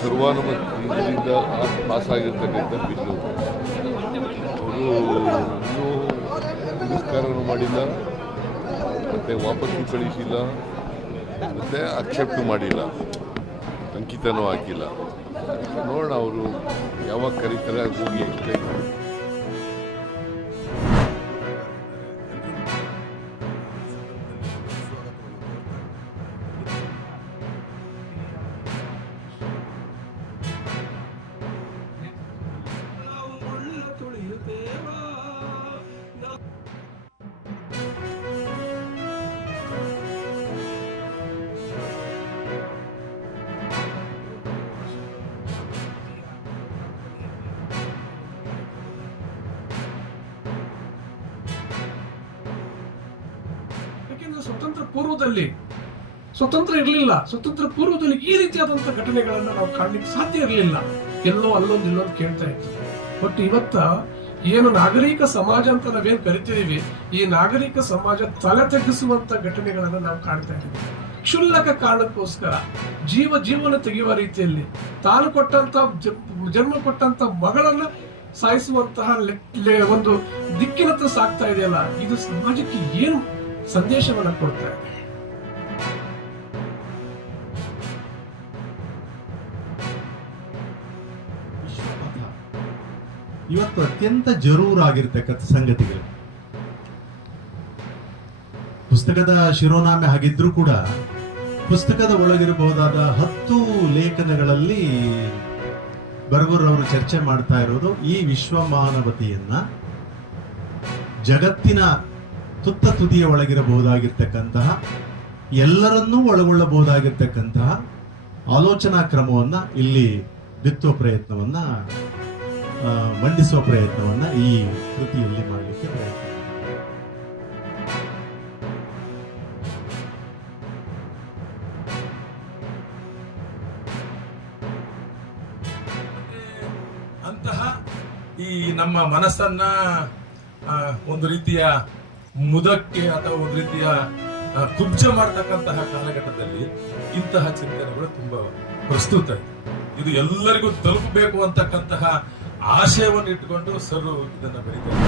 ಸರ್ವಾನುಮತದಿಂದ ಪಾಸ್ ಆಗಿರ್ತಕ್ಕಂಥ ಬಿಲ್ಲು. ಅವರು ಇನ್ನೂ ತಿರಸ್ಕಾರನೂ ಮಾಡಿಲ್ಲ, ಮತ್ತು ವಾಪಸ್ಸು ಕಳಿಸಿಲ್ಲ, ಮತ್ತು ಅಕ್ಸೆಪ್ಟ್ ಮಾಡಿಲ್ಲ, ಅಂಕಿತನೂ ಹಾಕಿಲ್ಲ. ನೋಡೋಣ ಅವರು ಯಾವಾಗ ಕರೀತಾರೆ ಹೋಗಿ ಎಕ್ಸ್ಪ್ಲೈನ್ ಮಾಡಿ. ಸ್ವತಂತ್ರ ಇರಲಿಲ್ಲ. ಸ್ವತಂತ್ರ ಪೂರ್ವದಲ್ಲಿ ಈ ರೀತಿಯಾದಂತಹ ಘಟನೆಗಳನ್ನ ನಾವು ಕಾಣಲಿಕ್ಕೆ ಸಾಧ್ಯ ಇರಲಿಲ್ಲ. ಎಲ್ಲೋ ಇಲ್ಲೊಂದು ಕೇಳ್ತಾ ಇತ್ತು. ಬಟ್ ಇವತ್ತ ಏನು ನಾಗರಿಕ ಸಮಾಜ ಅಂತ ನಾವೇನು ಕರಿತಿದೀವಿ, ಈ ನಾಗರಿಕ ಸಮಾಜ ತಲೆ ತಗ್ಗಿಸುವಂತ ಘಟನೆಗಳನ್ನ ನಾವು ಕಾಣ್ತಾ ಇದ್ದೀವಿ. ಕ್ಷುಲ್ಲಕ ಕಾರಣಕ್ಕೋಸ್ಕರ ಜೀವನ ತೆಗೆಯುವ ರೀತಿಯಲ್ಲಿ ತಾನು ಜನ್ಮ ಕೊಟ್ಟಂತ ಮಗಳನ್ನ ಸಾಯಿಸುವಂತಹ ಒಂದು ದಿಕ್ಕಿನತ್ತ ಸಾಕ್ತಾ ಇದೆಯಲ್ಲ, ಇದು ಸಮಾಜಕ್ಕೆ ಏನು ಸಂದೇಶವನ್ನ ಕೊಡ್ತಾ ಇದೆ? ಇವತ್ತು ಅತ್ಯಂತ ಜರೂರಾಗಿರ್ತಕ್ಕಂಥ ಸಂಗತಿಗಳು. ಪುಸ್ತಕದ ಶಿರೋನಾಮೆ ಹಾಗಿದ್ರೂ ಕೂಡ ಪುಸ್ತಕದ ಒಳಗಿರಬಹುದಾದ 10 ಲೇಖನಗಳಲ್ಲಿ ಬರ್ಗೂರ್ ಅವರು ಚರ್ಚೆ ಮಾಡ್ತಾ ಇರೋದು ಈ ವಿಶ್ವಮಾನವತೆಯನ್ನ ಜಗತ್ತಿನ ತುತ್ತ ತುದಿಯ ಒಳಗಿರಬಹುದಾಗಿರ್ತಕ್ಕಂತಹ, ಎಲ್ಲರನ್ನೂ ಒಳಗೊಳ್ಳಬಹುದಾಗಿರ್ತಕ್ಕಂತಹ ಆಲೋಚನಾ ಕ್ರಮವನ್ನ ಇಲ್ಲಿ ಬಿತ್ತುವ ಪ್ರಯತ್ನವನ್ನ, ಮಂಡಿಸುವ ಪ್ರಯತ್ನವನ್ನ ಈ ಕೃತಿಯಲ್ಲಿ ಮಾಡಲಿಕ್ಕೆ ಪ್ರಯತ್ನ. ಅಂತಹ ಈ ನಮ್ಮ ಮನಸ್ಸನ್ನ ಒಂದು ರೀತಿಯ ಮುದಕ್ಕೆ ಅಥವಾ ಒಂದು ರೀತಿಯ ಕುಬ್ಜ ಮಾಡತಕ್ಕಂತಹ ಕಾಲಘಟ್ಟದಲ್ಲಿ ಇಂತಹ ಚಿಂತನೆಗಳು ತುಂಬಾ ಪ್ರಸ್ತುತ. ಇದು ಎಲ್ಲರಿಗೂ ತಲುಪಬೇಕು ಅಂತಕ್ಕಂತಹ ಆಶಯವನ್ನು ಇಟ್ಟುಕೊಂಡು ಸರ್ ಇದನ್ನ ಬರೀತಾರೆ.